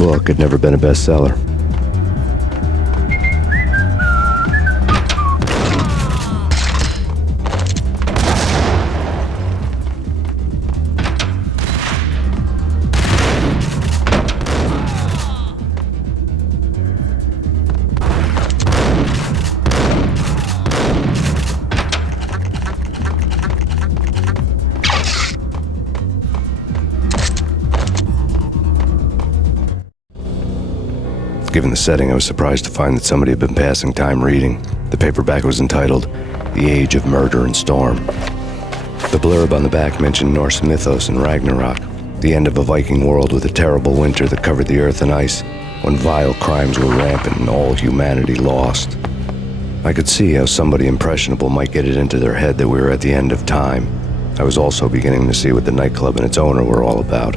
book had never been a bestseller. Given the setting, I was surprised to find that somebody had been passing time reading. The paperback was entitled, The Age of Murder and Storm. The blurb on the back mentioned Norse mythos and Ragnarok, the end of a Viking world with a terrible winter that covered the earth in ice, when vile crimes were rampant and all humanity lost. I could see how somebody impressionable might get it into their head that we were at the end of time. I was also beginning to see what the nightclub and its owner were all about.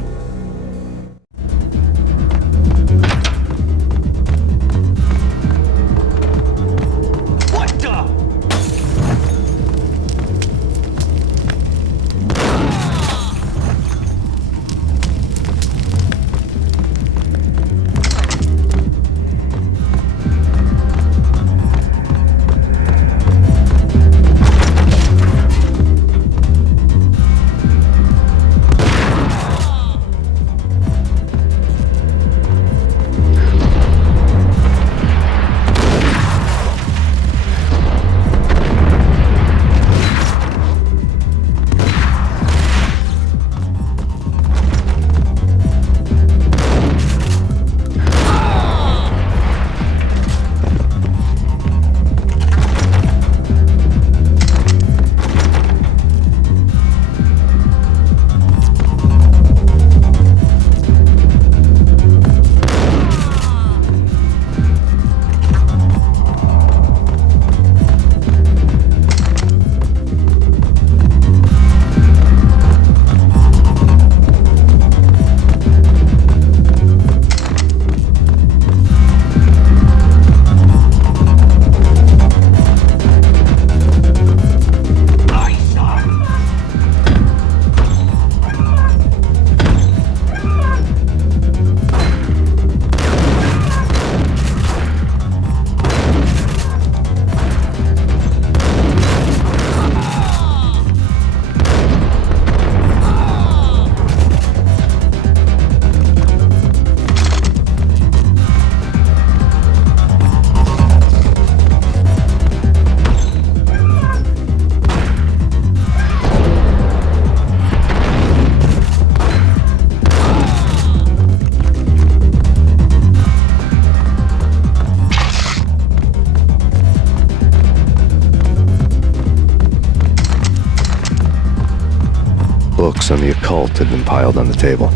Books on the occult had been piled on the table.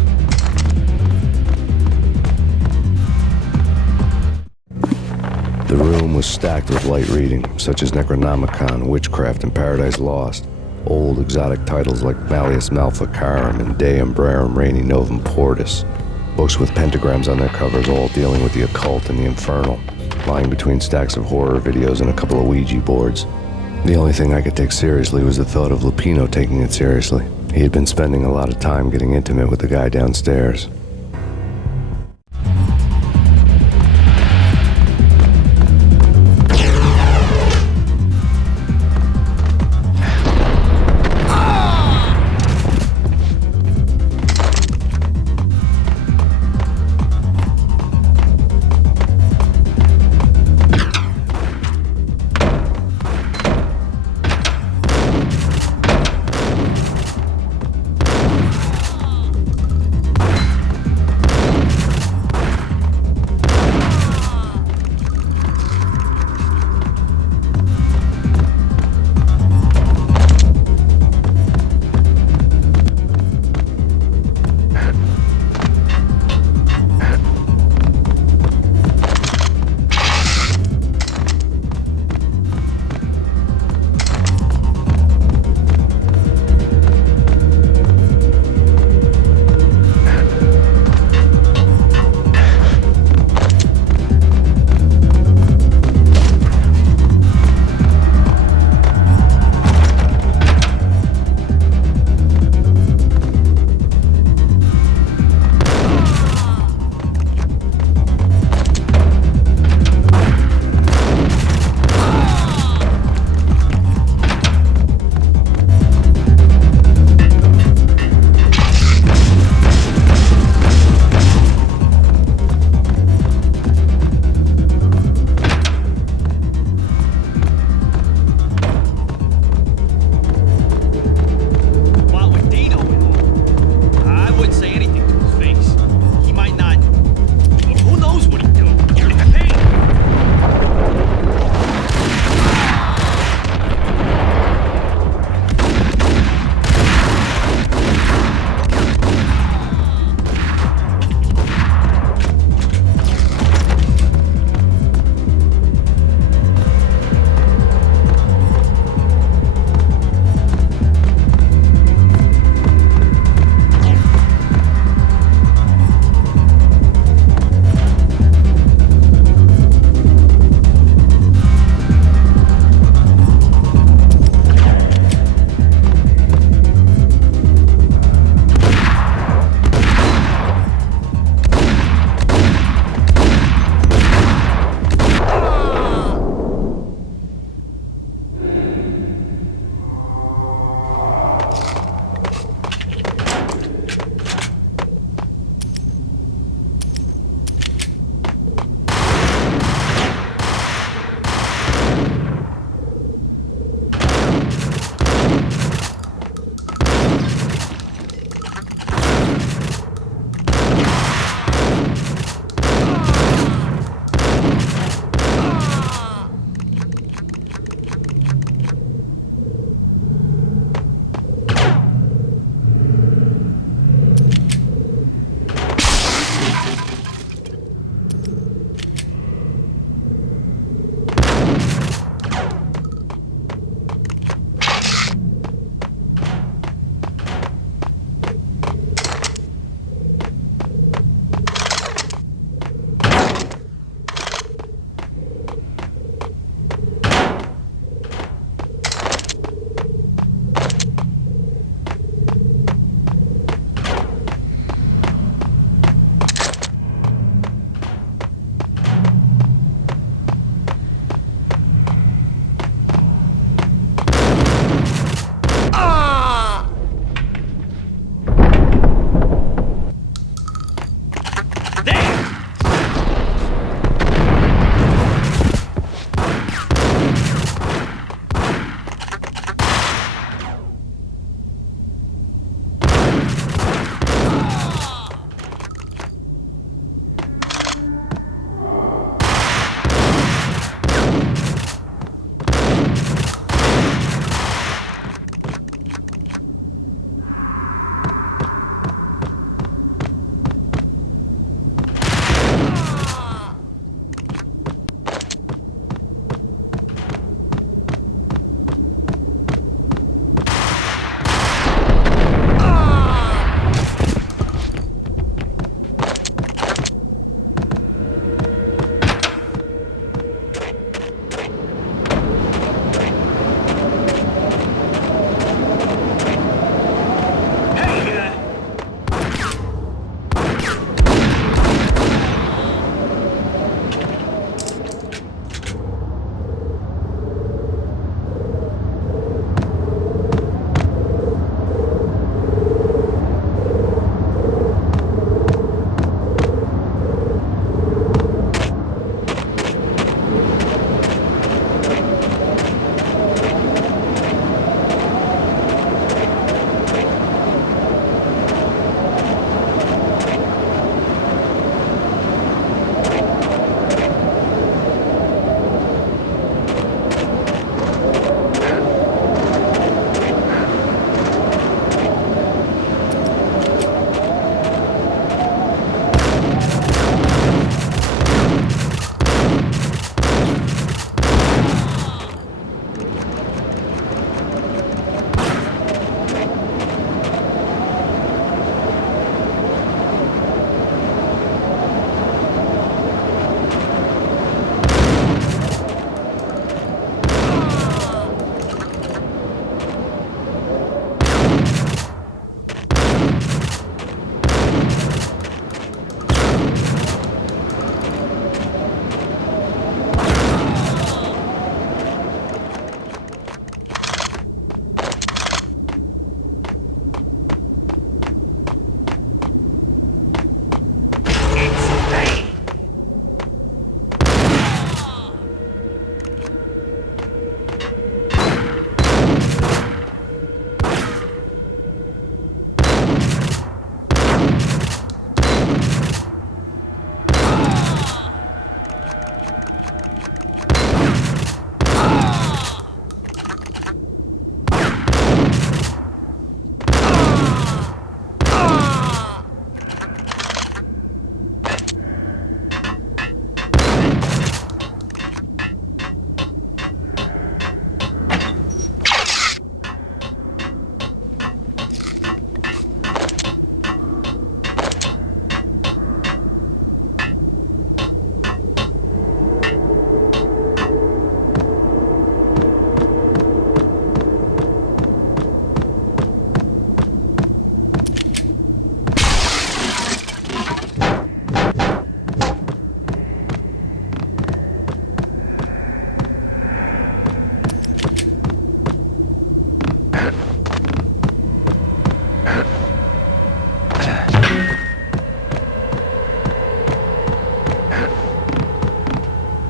The room was stacked with light reading, such as Necronomicon, Witchcraft, and Paradise Lost. Old exotic titles like Malleus Maleficarum and De Umbrarum Reini Novum Portis. Books with pentagrams on their covers, all dealing with the occult and the infernal, lying between stacks of horror videos and a couple of Ouija boards. The only thing I could take seriously was the thought of Lupino taking it seriously. He had been spending a lot of time getting intimate with the guy downstairs.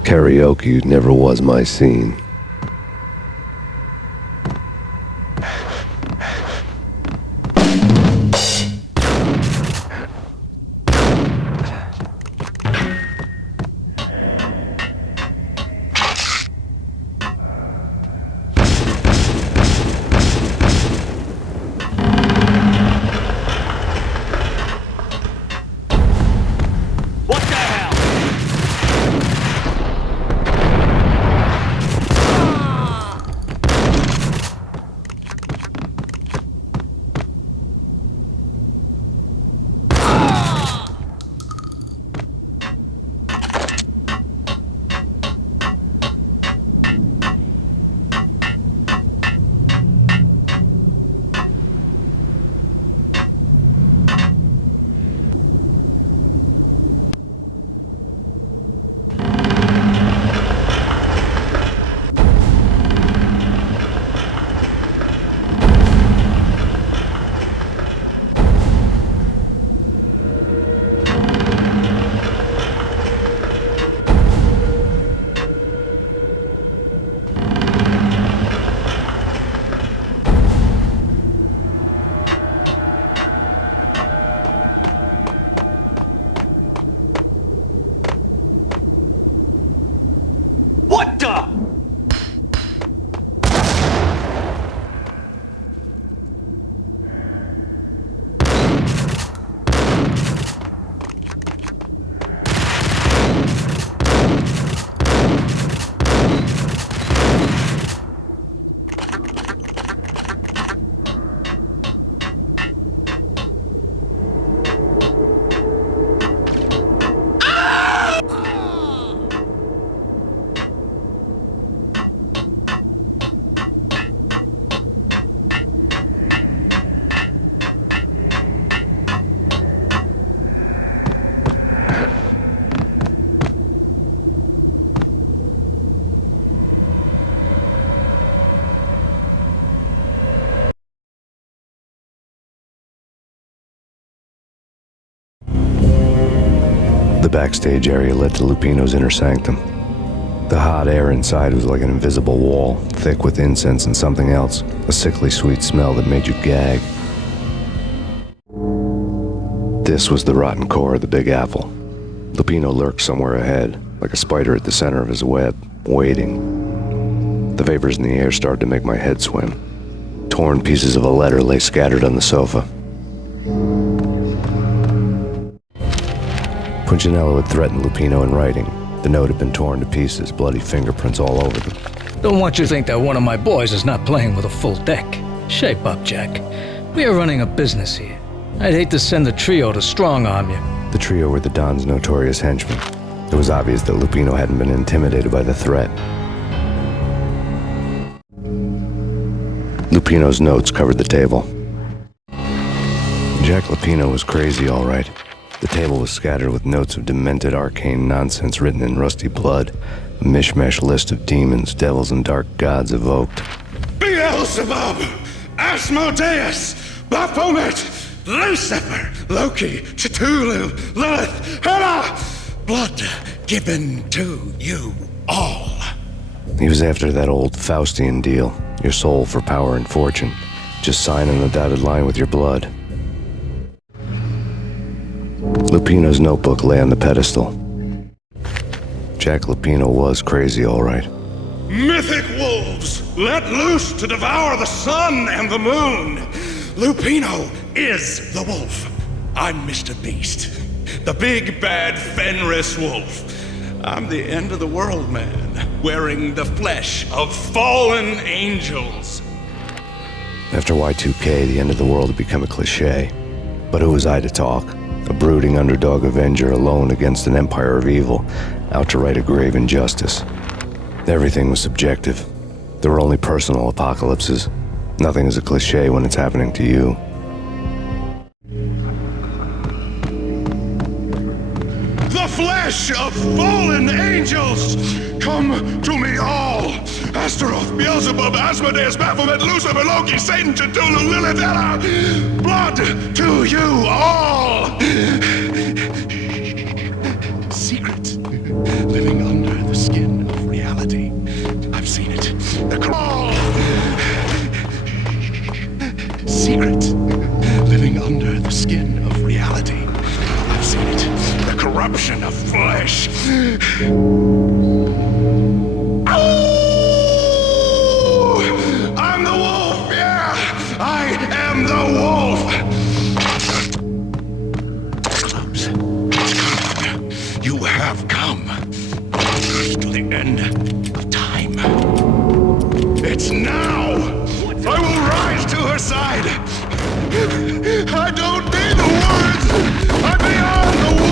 Karaoke never was my scene. The backstage area led to Lupino's inner sanctum. The hot air inside was like an invisible wall, thick with incense and something else, a sickly sweet smell that made you gag. This was the rotten core of the Big Apple. Lupino lurked somewhere ahead, like a spider at the center of his web, waiting. The vapors in the air started to make my head swim. Torn pieces of a letter lay scattered on the sofa. Punchinello had threatened Lupino in writing. The note had been torn to pieces, bloody fingerprints all over them. Don't want you to think that one of my boys is not playing with a full deck. Shape up, Jack. We are running a business here. I'd hate to send the trio to strong-arm you. The trio were the Don's notorious henchmen. It was obvious that Lupino hadn't been intimidated by the threat. Lupino's notes covered the table. Jack Lupino was crazy, all right. The table was scattered with notes of demented arcane nonsense written in rusty blood, a mishmash list of demons, devils, and dark gods evoked. Beelzebub, Asmodeus, Baphomet, Lucifer, Loki, Cthulhu, Lilith, Hela, blood given to you all. He was after that old Faustian deal, your soul for power and fortune. Just sign on the dotted line with your blood. Lupino's notebook lay on the pedestal. Jack Lupino was crazy, all right. Mythic wolves, let loose to devour the sun and the moon. Lupino is the wolf. I'm Mr. Beast, the big bad Fenris wolf. I'm the end of the world man, wearing the flesh of fallen angels. After Y2K, the end of the world had become a cliche. But who was I to talk? A brooding underdog avenger alone against an empire of evil, out to right a grave injustice. Everything was subjective. There were only personal apocalypses. Nothing is a cliche when it's happening to you. The flesh of fallen angels, come to me all. Astaroth, Beelzebub, Asmodeus, Baphomet, Lucifer, Loki, Satan, Cthulhu, Lilith, Hela, blood to you all. Secret living under the skin. corruption of flesh. Oh! I'm the wolf, yeah! I am the wolf! Clubs, you have come to the end of time. It's now! I will rise to her side! I don't need the words! I'm beyond the words!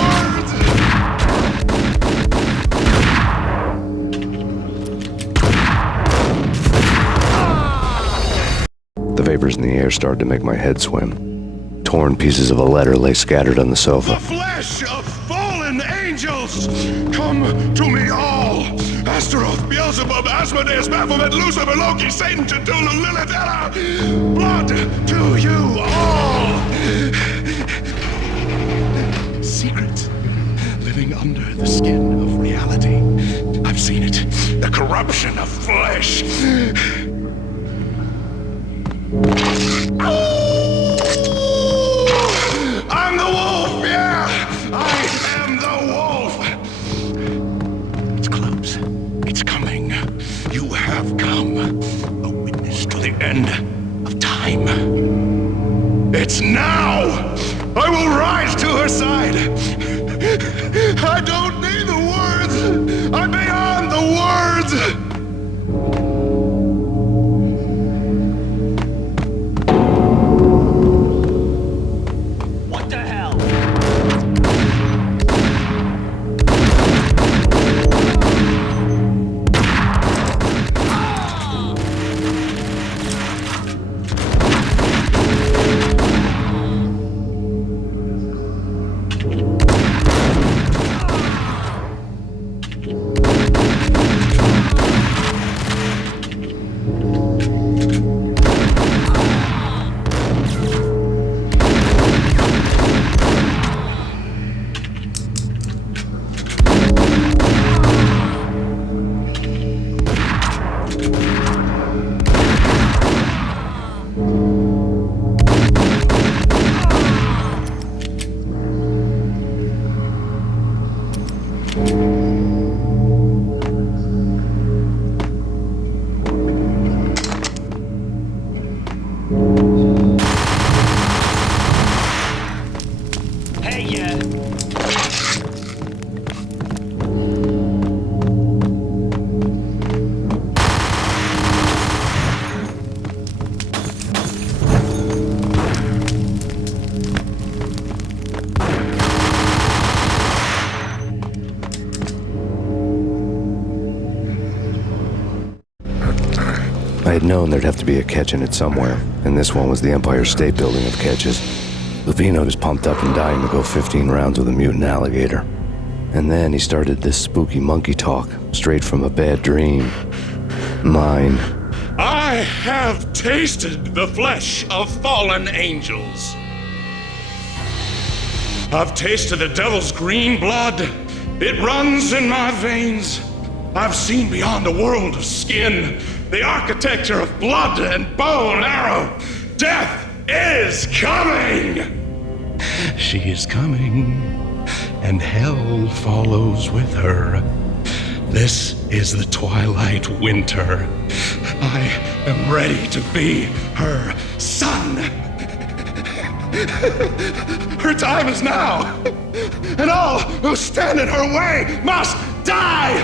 The vapors in the air started to make my head swim. Torn pieces of a letter lay scattered on the The sofa. flesh of fallen angels! Come to me all! Astaroth, Beelzebub, Asmodeus, Baphomet, Lucifer, Loki, Satan, Cthulhu, Lilith, Ella! Blood to you all! Secrets living under the skin of reality. I've seen it. The corruption of flesh. I'm the wolf, yeah! I am the wolf! It's close. It's coming. You have come. A witness to the end of time. It's now! I will rise to her side! I don't need the words! I'm beyond the words! I had known there'd have to be a catch in it somewhere, and this one was the Empire State Building of catches. Lupino was pumped up and dying to go 15 rounds with a mutant alligator. And then he started this spooky monkey talk, straight from a bad dream. Mine. I have tasted the flesh of fallen angels. I've tasted the devil's green blood. It runs in my veins. I've seen beyond the world of skin, the architecture of blood and bow and arrow. Death is coming! She is coming, and hell follows with her. This is the twilight winter. I am ready to be her son. Her time is now, and all who stand in her way must die!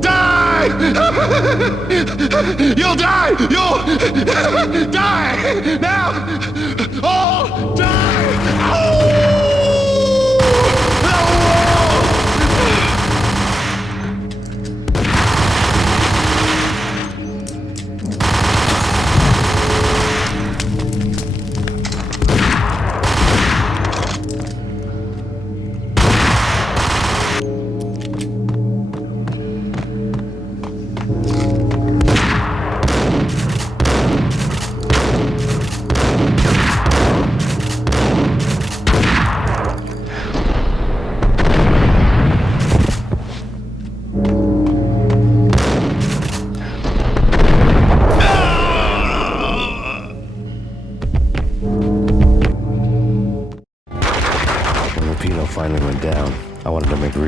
Die! You'll die! You'll die! Now! All die!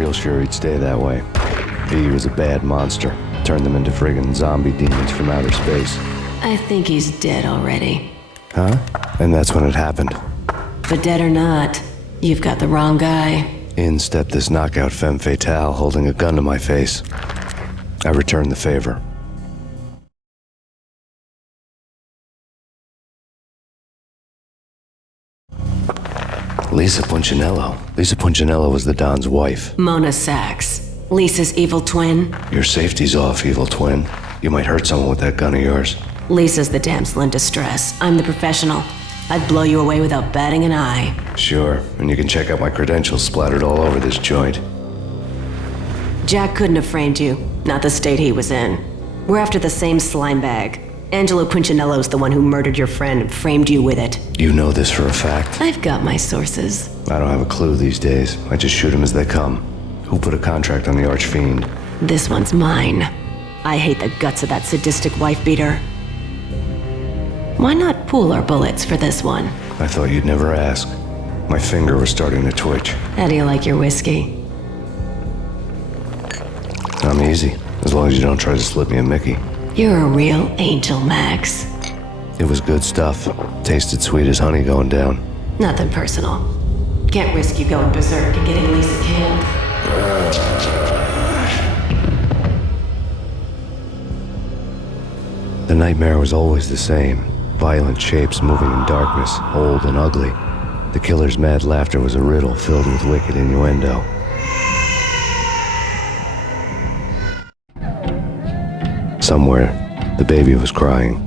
real sure he'd stay that way. V was a bad monster. Turned them into friggin' zombie demons from outer space. I think he's dead already. Huh? And that's when it happened. But dead or not, you've got the wrong guy. In stepped this knockout femme fatale holding a gun to my face. I returned the favor. Lisa Punchinello. Lisa Punchinello was the Don's wife. Mona Sachs. Lisa's evil twin. Your safety's off, evil twin. You might hurt someone with that gun of yours. Lisa's the damsel in distress. I'm the professional. I'd blow you away without batting an eye. Sure, and you can check out my credentials splattered all over this joint. Jack couldn't have framed you. Not the state he was in. We're after the same slime bag. Angelo Punchinello's the one who murdered your friend and framed you with it. You know this for a fact. I've got my sources. I don't have a clue these days. I just shoot them as they come. Who put a contract on the archfiend? This one's mine. I hate the guts of that sadistic wife-beater. Why not pool our bullets for this one? I thought you'd never ask. My finger was starting to twitch. How do you like your whiskey? I'm easy, as long as you don't try to slip me a Mickey. You're a real angel, Max. It was good stuff. Tasted sweet as honey going down. Nothing personal. Can't risk you going berserk and getting Lisa killed. The nightmare was always the same. Violent shapes moving in darkness, old and ugly. The killer's mad laughter was a riddle filled with wicked innuendo. Somewhere, the baby was crying.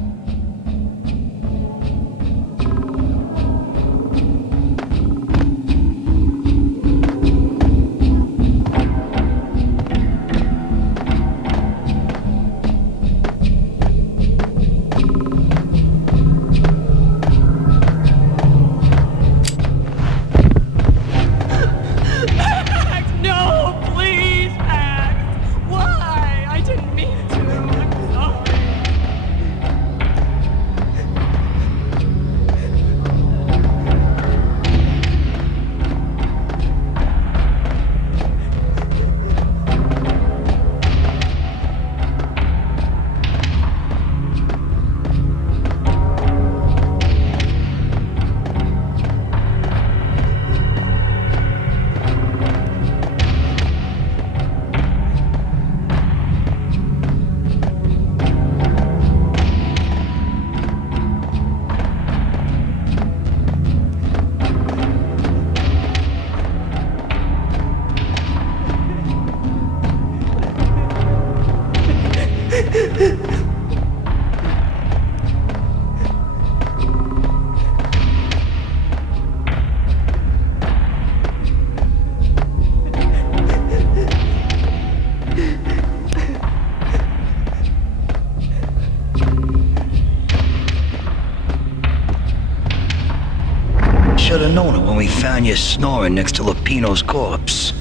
Should have known it when we found you snoring next to Lupino's corpse.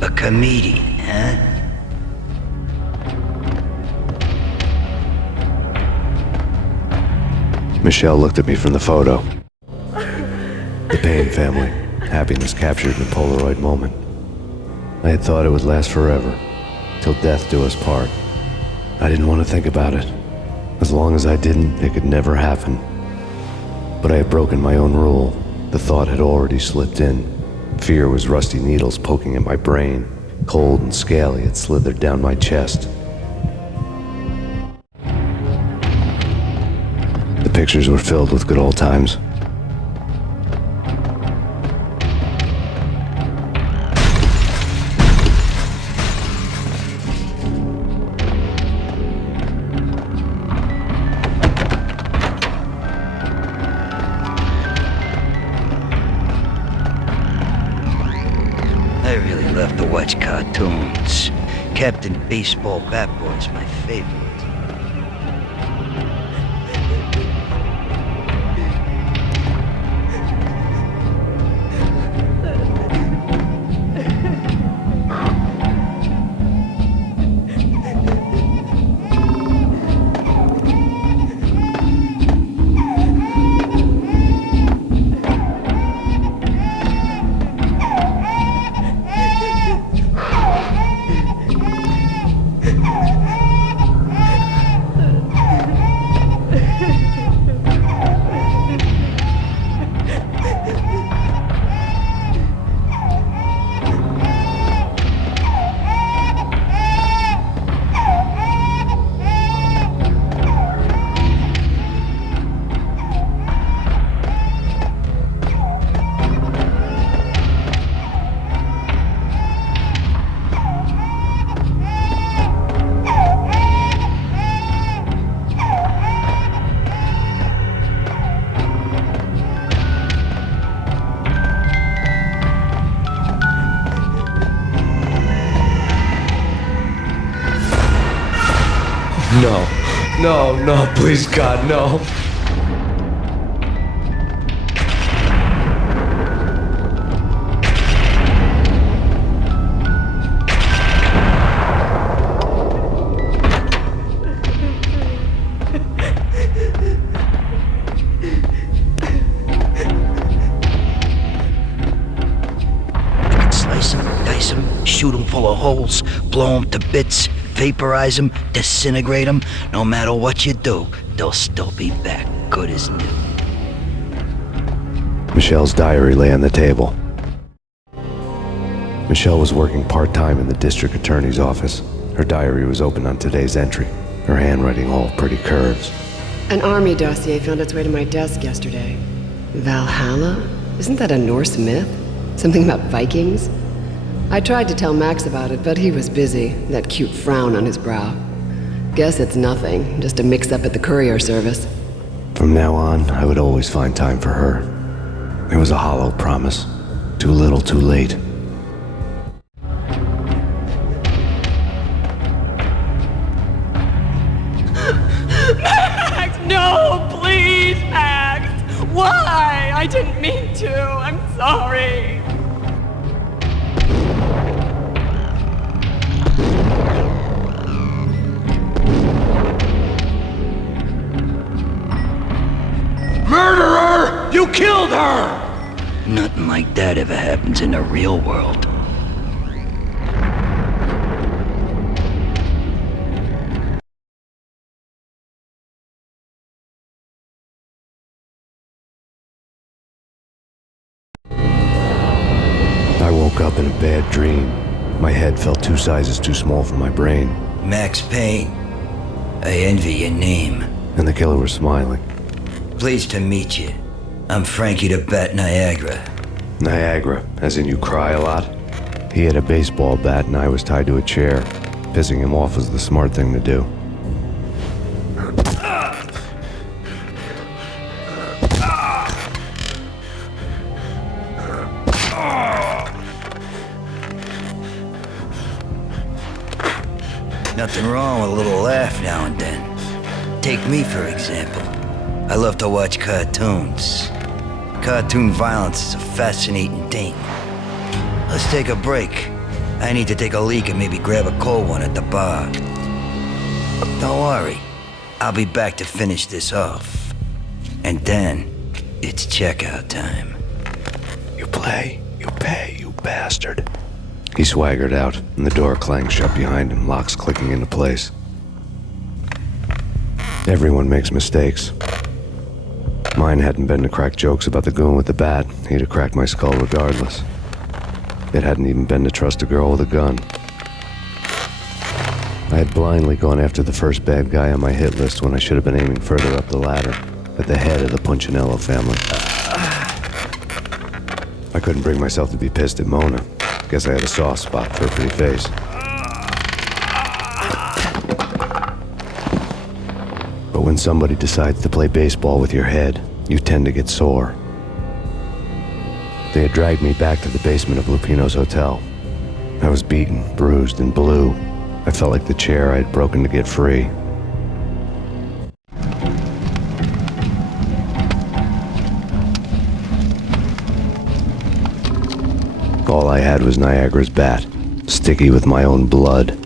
A comedian, huh? Michelle looked at me from the photo. The Payne family. Happiness captured in a Polaroid moment. I had thought it would last forever, till death do us part. I didn't want to think about it. As long as I didn't, it could never happen. But I had broken my own rule. The thought had already slipped in. Fear was rusty needles poking at my brain. Cold and scaly, it slithered down my chest. The pictures were filled with good old times. I really love to watch cartoons. Captain Baseball Bat Boy's my favorite. No, please, God, no. Slice 'em, dice 'em, shoot 'em full of holes, blow 'em to bits, vaporize 'em, disintegrate 'em. No matter what you do, they'll still be back, good as new. Michelle's diary lay on the table. Michelle was working part-time in the district attorney's office. Her diary was open on today's entry, her handwriting all pretty curves. An army dossier found its way to my desk yesterday. Valhalla? Isn't that a Norse myth? Something about Vikings? I tried to tell Max about it, but he was busy, that cute frown on his brow. Guess it's nothing, just a mix-up at the courier service. From now on, I would always find time for her. It was a hollow promise. Too little, too late. Max, no, please, Max. Why? I didn't mean to. I'm sorry. Murderer! You killed her! Nothing like that ever happens in the real world. I woke up in a bad dream. My head felt 2 sizes too small for my brain, Max Payne, I envy your name. and the killer was smiling. Pleased to meet you. I'm Frankie the Bat Niagara. Niagara, as in you cry a lot? He had a baseball bat and I was tied to a chair. Pissing him off was the smart thing to do. Nothing wrong with a little laugh now and then. Take me, for example. I love to watch cartoons. Cartoon violence is a fascinating thing. Let's take a break. I need to take a leak and maybe grab a cold one at the bar. Don't worry. I'll be back to finish this off. And then, it's checkout time. You play, you pay, you bastard. He swaggered out, and the door clanged shut behind him, locks clicking into place. Everyone makes mistakes. Mine hadn't been to crack jokes about the goon with the bat. He'd have cracked my skull regardless. It hadn't even been to trust a girl with a gun. I had blindly gone after the first bad guy on my hit list when I should have been aiming further up the ladder, at the head of the Punchinello family. I couldn't bring myself to be pissed at Mona. Guess I had a soft spot for her pretty face. But when somebody decides to play baseball with your head, you tend to get sore. They had dragged me back to the basement of Lupino's hotel. I was beaten, bruised, and blue. I felt like the chair I had broken to get free. All I had was Niagara's bat, sticky with my own blood.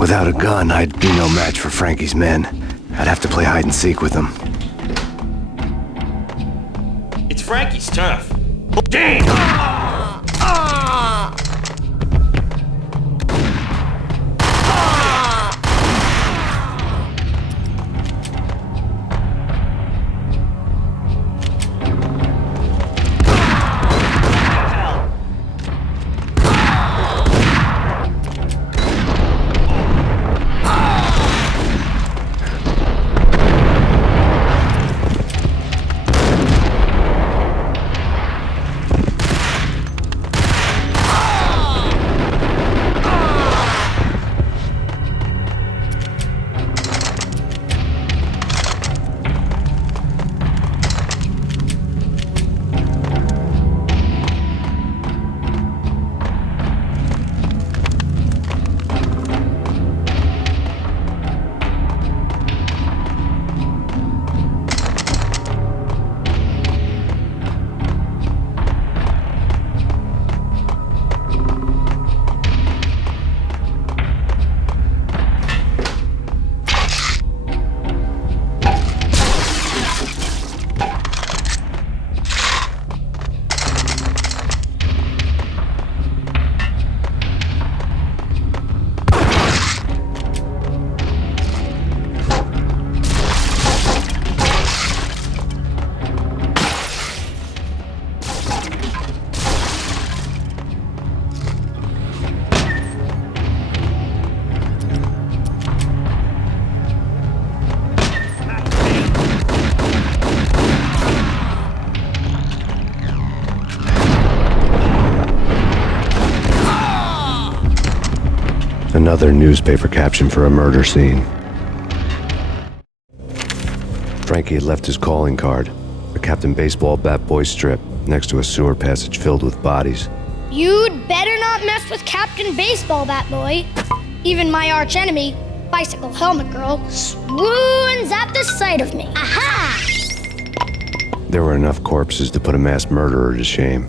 Without a gun, I'd be no match for Frankie's men. I'd have to play hide and seek with them. It's Frankie's tough. Damn! Another newspaper caption for a murder scene. Frankie had left his calling card, a Captain Baseball bat boy strip, next to a sewer passage filled with bodies. You'd better not mess with Captain Baseball Bat Boy. Even my archenemy, Bicycle Helmet Girl, swoons at the sight of me. Aha! There were enough corpses to put a mass murderer to shame.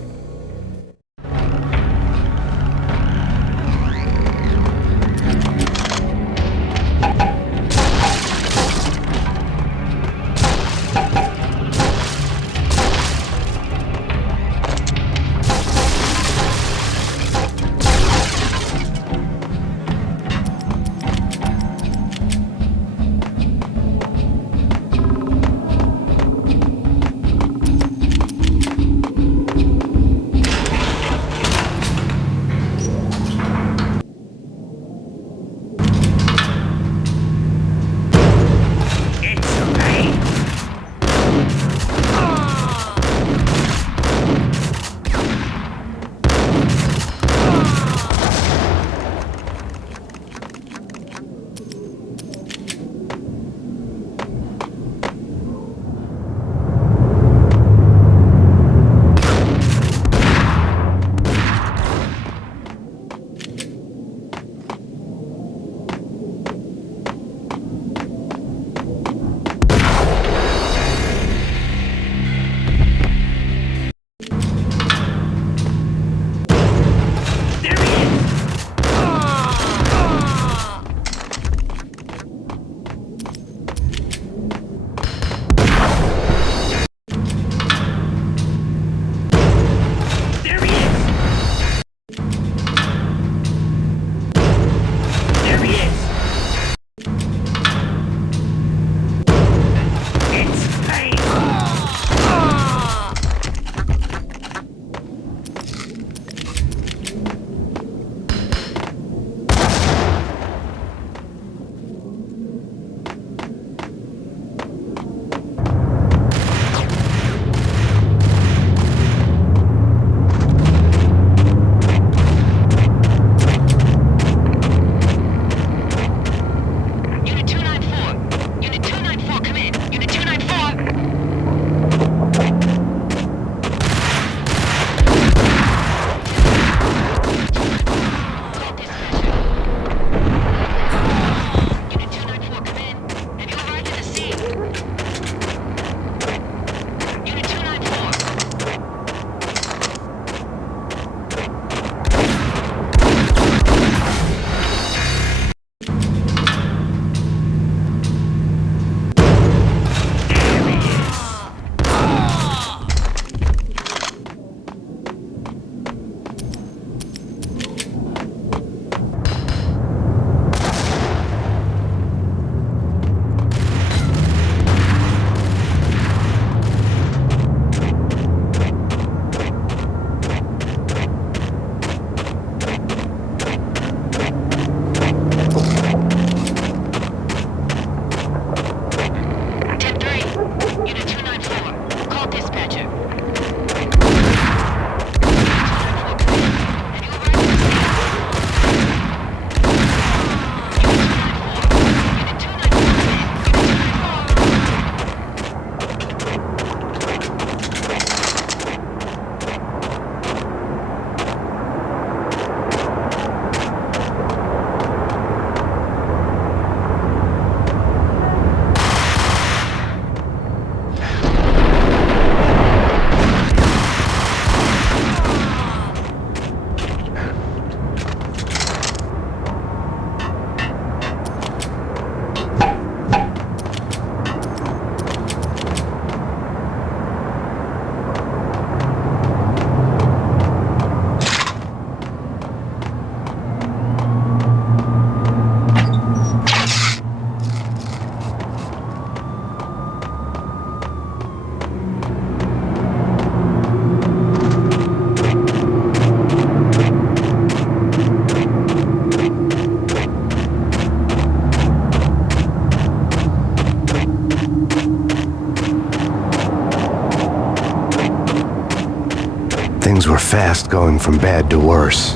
Things were fast going from bad to worse.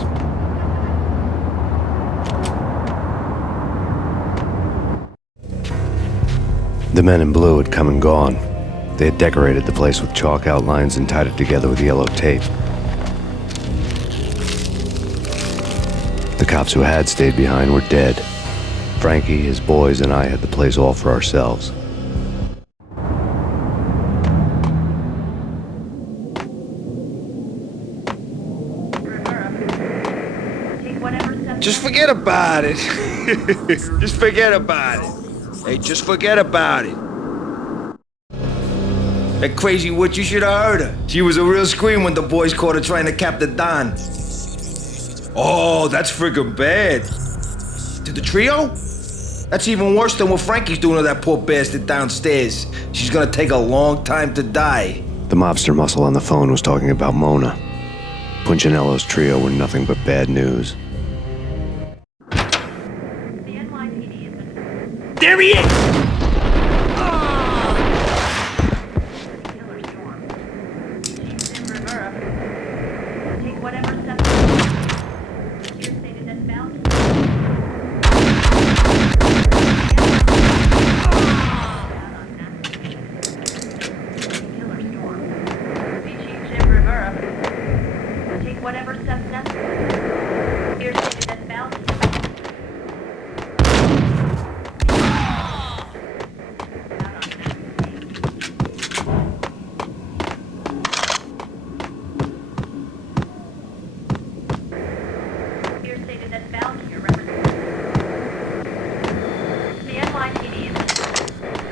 The men in blue had come and gone. They had decorated the place with chalk outlines and tied it together with yellow tape. The cops who had stayed behind were dead. Frankie, his boys, and I had the place all for ourselves. Just forget about it. Just forget about it. Hey, just forget about it. That crazy witch, you should have heard her. She was a real scream when the boys caught her trying to cap the Don. Oh, that's friggin' bad. To the trio? That's even worse than what Frankie's doing to that poor bastard downstairs. She's gonna take a long time to die. The mobster muscle on the phone was talking about Mona. Punchinello's trio were nothing but bad news. There he is!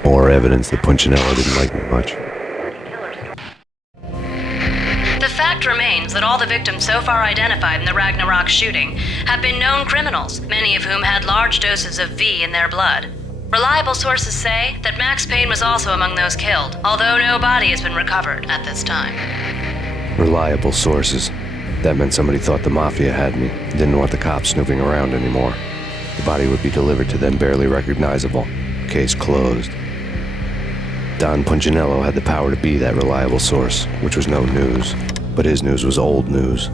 More evidence that Punchinello didn't like me much. The fact remains that all the victims so far identified in the Ragnarok shooting have been known criminals, many of whom had large doses of V in their blood. Reliable sources say that Max Payne was also among those killed, although no body has been recovered at this time. Reliable sources. That meant somebody thought the Mafia had me, didn't want the cops snooping around anymore. The body would be delivered to them barely recognizable. Case closed. Don Punchinello had the power to be that reliable source, which was no news, but his news was old news.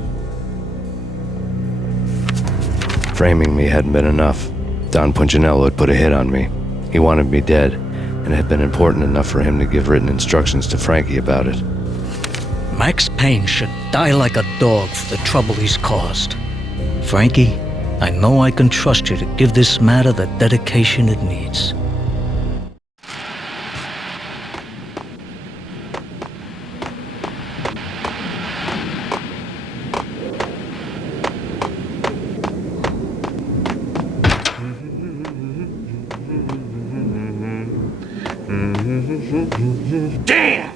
Framing me hadn't been enough. Don Punchinello had put a hit on me. He wanted me dead, and it had been important enough for him to give written instructions to Frankie about it. Max Payne should die like a dog for the trouble he's caused. Frankie, I know I can trust you to give this matter the dedication it needs. Damn!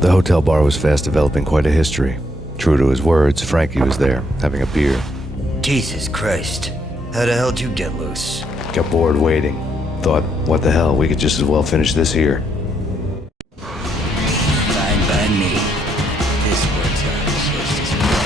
The hotel bar was fast developing quite a history. True to his words, Frankie was there, having a beer. Jesus Christ. How the hell did you get loose? Got bored waiting. Thought, what the hell, we could just as well finish this here. Fine by me. This works out just as well.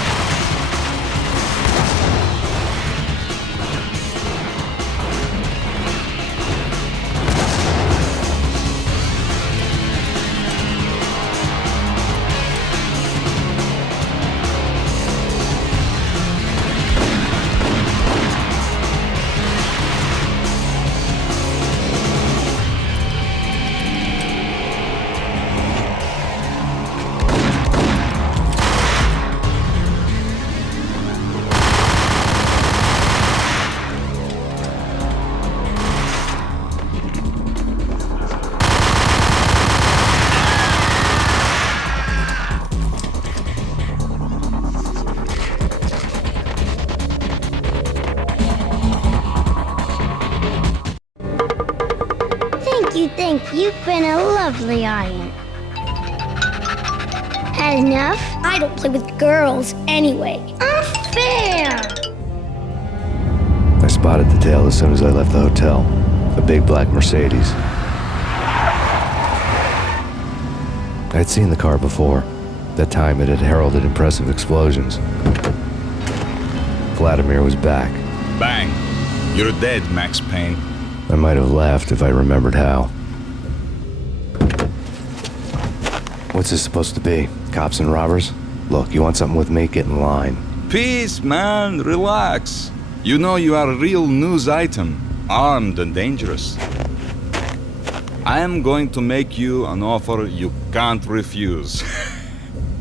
You've been a lovely aunt. Had enough? I don't play with girls anyway. Unfair! I spotted the tail as soon as I left the hotel. A big black Mercedes. I had seen the car before. That time it had heralded impressive explosions. Vladimir was back. Bang. You're dead, Max Payne. I might have laughed if I remembered how. What's this supposed to be? Cops and robbers? Look, you want something with me? Get in line. Peace, man. Relax. You know you are a real news item, armed and dangerous. I am going to make you an offer you can't refuse.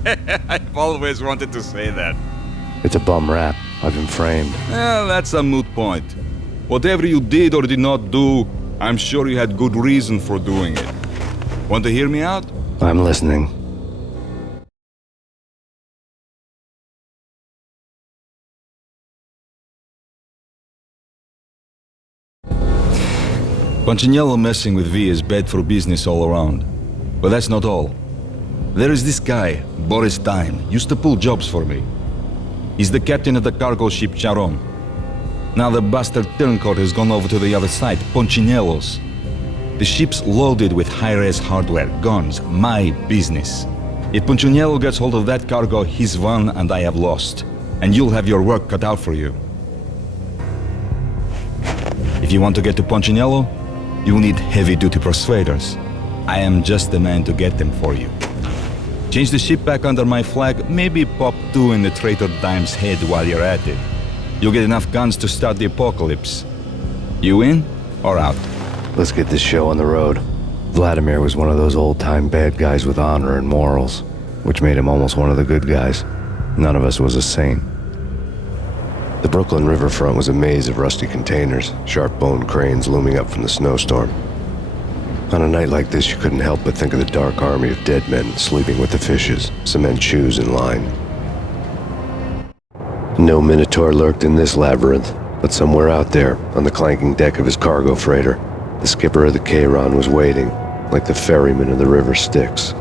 I've always wanted to say that. It's a bum rap. I've been framed. Well, that's a moot point. Whatever you did or did not do, I'm sure you had good reason for doing it. Want to hear me out? I'm listening. Punchinello messing with V is bad for business all around. But that's not all. There is this guy, Boris Time, used to pull jobs for me. He's the captain of the cargo ship Charon. Now the bastard turncoat has gone over to the other side, Punchinello's. The ship's loaded with high-res hardware, guns, my business. If Punchinello gets hold of that cargo, he's won and I have lost. And you'll have your work cut out for you. If you want to get to Punchinello, you'll need heavy-duty persuaders. I am just the man to get them for you. Change the ship back under my flag, maybe pop 2 in the traitor Dime's head while you're at it. You'll get enough guns to start the apocalypse. You in or out? Let's get this show on the road. Vladimir was one of those old-time bad guys with honor and morals, which made him almost one of the good guys. None of us was a saint. The Brooklyn riverfront was a maze of rusty containers, sharp-boned cranes looming up from the snowstorm. On a night like this, you couldn't help but think of the dark army of dead men sleeping with the fishes, cement shoes in line. No Minotaur lurked in this labyrinth, but somewhere out there, on the clanking deck of his cargo freighter, the skipper of the Chiron was waiting, like the ferryman of the river Styx,